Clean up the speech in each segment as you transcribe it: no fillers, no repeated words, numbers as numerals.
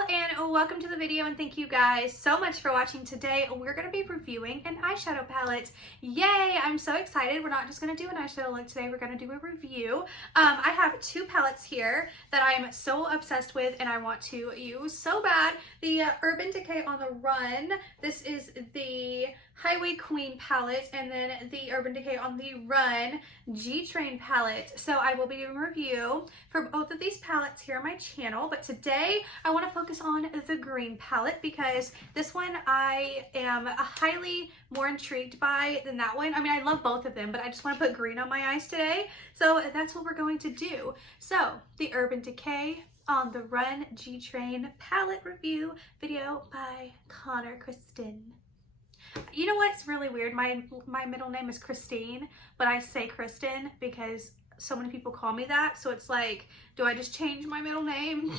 y'all, and welcome to the video, and thank you guys so much for watching. Today we're going to be reviewing an eyeshadow palette. Yay! I'm so excited. We're not just going to do an eyeshadow look today, we're going to do a review. I have two palettes here that I'm so obsessed with and I want to use so bad. The Urban Decay On The Run. This is the Highway Queen palette, and then the Urban Decay On The Run G-Train palette. So I will be doing a review for both of these palettes here on my channel, but today I want to focus on the green palette because this one I am highly more intrigued by than that one. I mean, I love both of them, but I just want to put green on my eyes today. So that's what we're going to do. So the Urban Decay On The Run G-Train palette review video by CONNORKRYSTYN. You know what's really weird? My middle name is Christine, but I say Kristen because so many people call me that. So it's like, do I just change my middle name?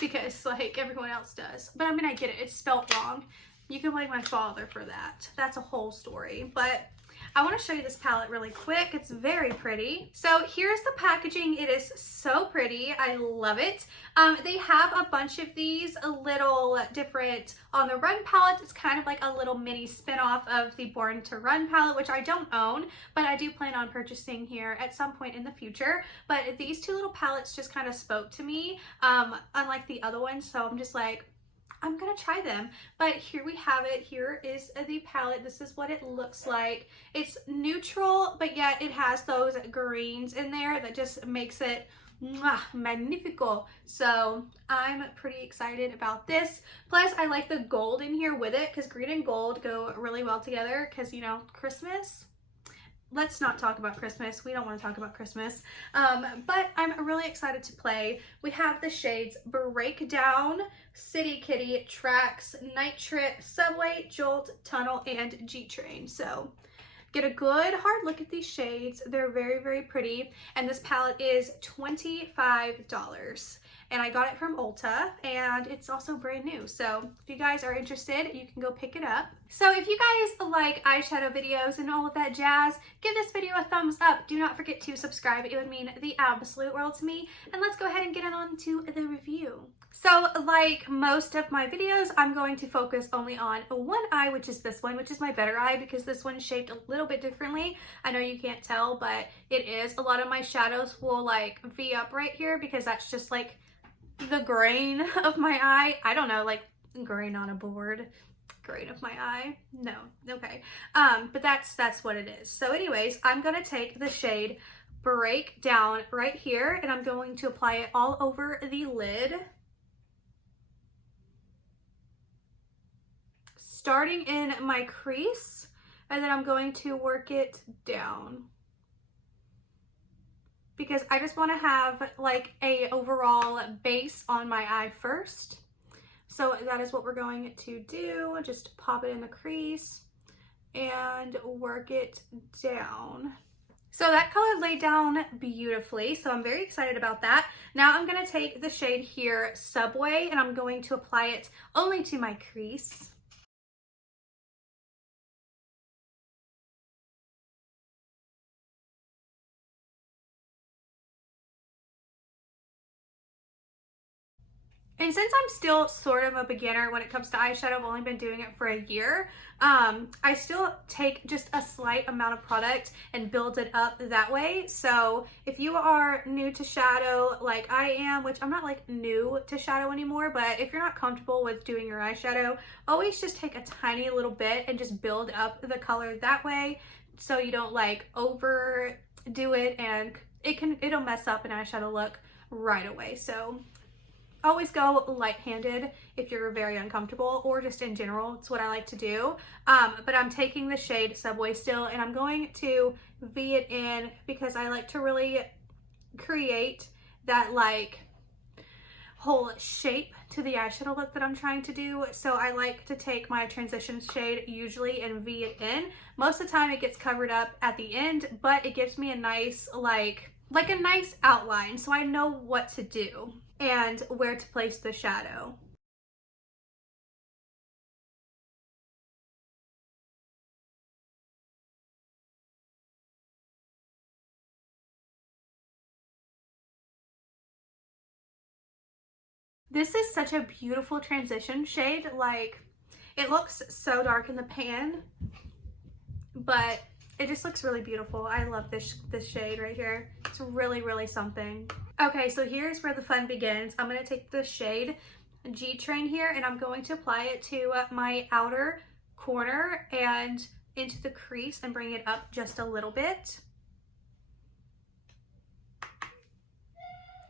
Because like everyone else does. But I mean, I get it. It's spelt wrong. You can blame my father for that. That's a whole story. But I want to show you this palette really quick. It's very pretty. So here's the packaging. It is so pretty. I love it. They have a bunch of these little different On The Run palettes. It's kind of like a little mini spin-off of the Born to Run palette, which I don't own, but I do plan on purchasing here at some point in the future. But these two little palettes just kind of spoke to me, unlike the other ones. So I'm just like, I'm gonna try them. But here we have it. Here is the palette. This is what it looks like. It's neutral, but yet it has those greens in there that just makes it magnifico. So I'm pretty excited about this. Plus I like the gold in here with it because green and gold go really well together because, you know, Christmas. Let's not talk about Christmas. We don't want to talk about Christmas. But I'm really excited to play. We have the shades Breakdown, City Kitty, Tracks, Night Trip, Subway, Jolt, Tunnel, and G-Train. So get a good hard look at these shades. They're very, very pretty. And this palette is $25. And I got it from Ulta, and it's also brand new. So if you guys are interested, you can go pick it up. So if you guys like eyeshadow videos and all of that jazz, give this video a thumbs up. Do not forget to subscribe. It would mean the absolute world to me. And let's go ahead and get on to the review. So like most of my videos, I'm going to focus only on one eye, which is this one, which is my better eye because this one is shaped a little bit differently. I know you can't tell, but it is. A lot of my shadows will like V up right here because that's just like the grain of my eye. I don't know, like grain on a board. Grain of my eye. No, okay. But that's what it is. So anyways, I'm gonna take the shade Breakdown right here and I'm going to apply it all over the lid. Starting in my crease, and then I'm going to work it down because I just want to have like a overall base on my eye first. So that is what we're going to do. Just pop it in the crease and work it down. So that color laid down beautifully, so I'm very excited about that. Now I'm going to take the shade here, Subway, and I'm going to apply it only to my crease. And since I'm still sort of a beginner when it comes to eyeshadow, I've only been doing it for a year, I still take just a slight amount of product and build it up that way. So if you are new to shadow like I am, which I'm not like new to shadow anymore, but if you're not comfortable with doing your eyeshadow, always just take a tiny little bit and just build up the color that way so you don't like overdo it and it'll mess up an eyeshadow look right away. So always go light-handed if you're very uncomfortable, or just in general, it's what I like to do. But I'm taking the shade Subway still, and I'm going to V it in because I like to really create that like whole shape to the eyeshadow look that I'm trying to do. So I like to take my transition shade usually and V it in. Most of the time it gets covered up at the end, but it gives me a nice like a nice outline so I know what to do and where to place the shadow. This is such a beautiful transition shade. Like, it looks so dark in the pan, but it just looks really beautiful. I love this shade right here. It's really, really something. Okay, so here's where the fun begins. I'm gonna take the shade G Train here and I'm going to apply it to my outer corner and into the crease and bring it up just a little bit.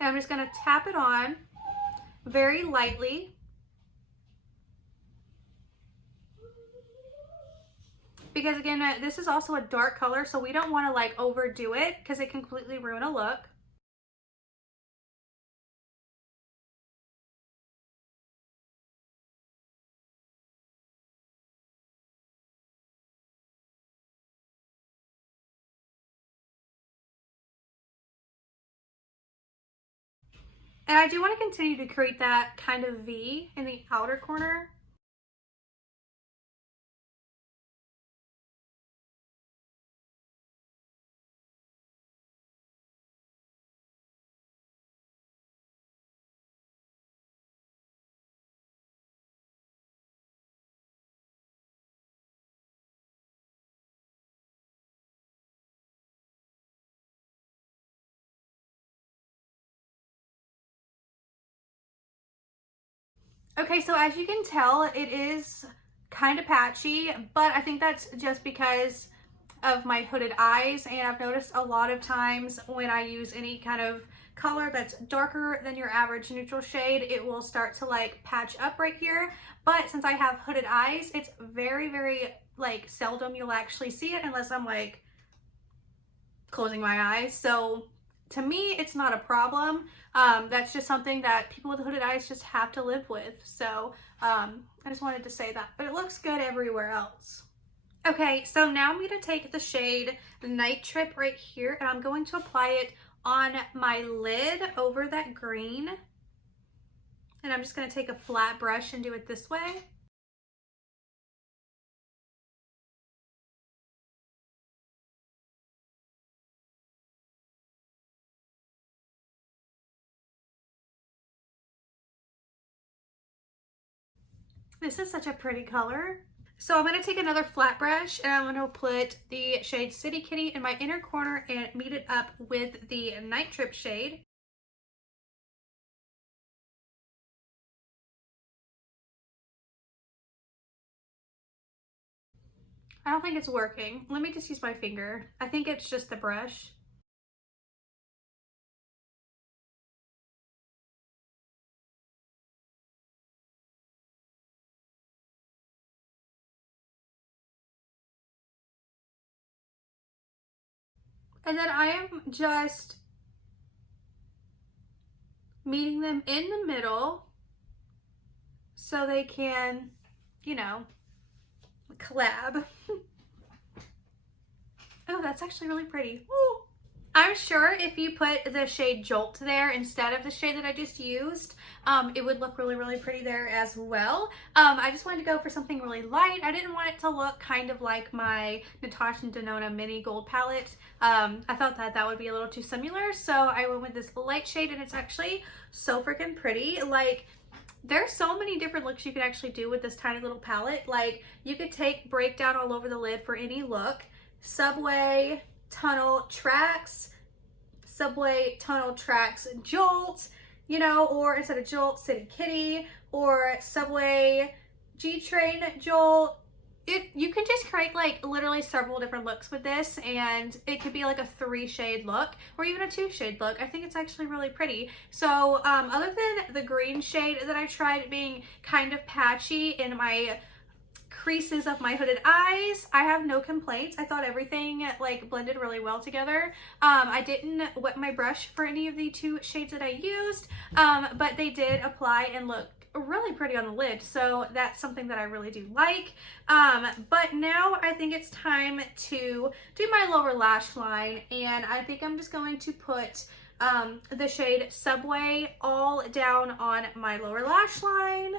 And I'm just gonna tap it on very lightly. Because again, this is also a dark color, so we don't want to like overdo it because it can completely ruin a look. And I do want to continue to create that kind of V in the outer corner. Okay, so as you can tell, it is kind of patchy, but I think that's just because of my hooded eyes, and I've noticed a lot of times when I use any kind of color that's darker than your average neutral shade, it will start to like patch up right here. But since I have hooded eyes, it's very, very like seldom you'll actually see it unless I'm like closing my eyes. So to me, it's not a problem. That's just something that people with hooded eyes just have to live with. So I just wanted to say that, but it looks good everywhere else. Okay, so now I'm going to take the shade Night Trip right here and I'm going to apply it on my lid over that green. And I'm just going to take a flat brush and do it this way. This is such a pretty color. So I'm going to take another flat brush and I'm going to put the shade City Kitty in my inner corner and meet it up with the Night Trip shade. I don't think it's working. Let me just use my finger. I think it's just the brush. And then I am just meeting them in the middle so they can, you know, collab. Oh, that's actually really pretty. Ooh. I'm sure if you put the shade Jolt there instead of the shade that I just used, it would look really, really pretty there as well. I just wanted to go for something really light. I didn't want it to look kind of like my Natasha Denona mini gold palette. I thought that that would be a little too similar, so I went with this light shade and it's actually so freaking pretty. Like, there's so many different looks you could actually do with this tiny little palette. Like, you could take breakdown all over the lid for any look, subway, tunnel, tracks, subway, tunnel, tracks, Jolt, you know, or instead of Jolt, City Kitty, or subway, G-Train, Jolt. You can just create like literally several different looks with this, and it could be like a 3-shade look or even a 2-shade look. I think it's actually really pretty. So other than the green shade that I tried being kind of patchy in my creases of my hooded eyes, I have no complaints. I thought everything like blended really well together. I didn't wet my brush for any of the 2 shades that I used, but they did apply and look really pretty on the lid, so that's something that I really do like. But now I think it's time to do my lower lash line, and I think I'm just going to put the shade Subway all down on my lower lash line.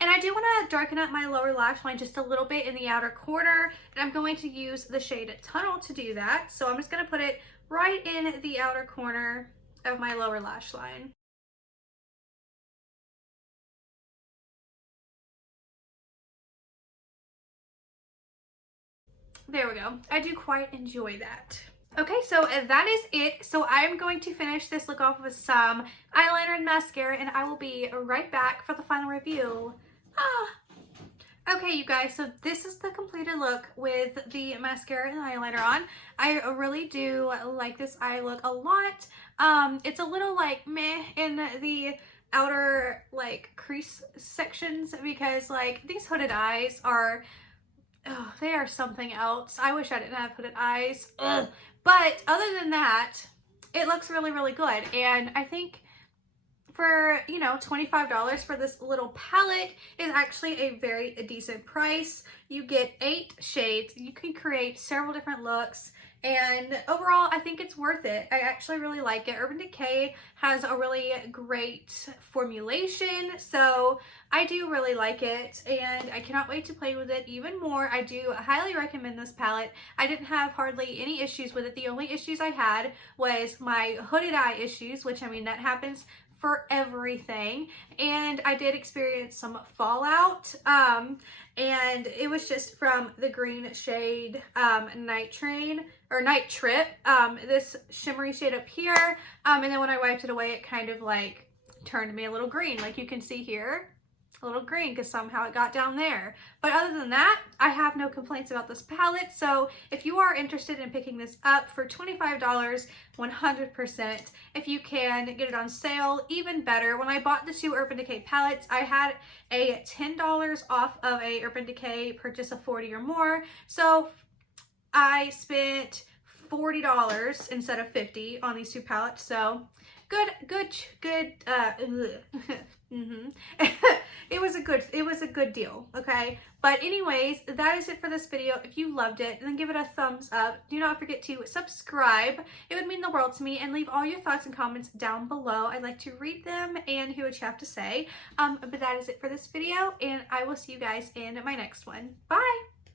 And I do want to darken up my lower lash line just a little bit in the outer corner. And I'm going to use the shade Tunnel to do that. So I'm just going to put it right in the outer corner of my lower lash line. There we go. I do quite enjoy that. Okay, so that is it. So I'm going to finish this look off with some eyeliner and mascara, and I will be right back for the final review. Okay, you guys, so this is the completed look with the mascara and eyeliner on. I really do like this eye look a lot. It's a little like meh in the outer like crease sections because like these hooded eyes are, oh, they are something else. I wish I didn't have hooded eyes. Ugh. But other than that, it looks really, really good. And I think for, you know, $25 for this little palette is actually a very decent price. You get 8 shades. You can create several different looks. And overall, I think it's worth it. I actually really like it. Urban Decay has a really great formulation, so I do really like it, and I cannot wait to play with it even more. I do highly recommend this palette. I didn't have hardly any issues with it. The only issues I had was my hooded eye issues, which, I mean, that happens for everything, and I did experience some fallout, and it was just from the green shade Night Trip, this shimmery shade up here, and then when I wiped it away, it kind of like turned me a little green, like you can see here, a little green because somehow it got down there. But other than that, I have no complaints about this palette. So if you are interested in picking this up for $25, 100%, if you can get it on sale, even better. When I bought the 2 Urban Decay palettes, I had a $10 off of a Urban Decay purchase of 40 or more. So I spent $40 instead of 50 on these 2 palettes. So good. It was a good deal, okay? But anyways, that is it for this video. If you loved it, then give it a thumbs up. Do not forget to subscribe. It would mean the world to me, and leave all your thoughts and comments down below. I'd like to read them and hear what you have to say. But that is it for this video, and I will see you guys in my next one. Bye!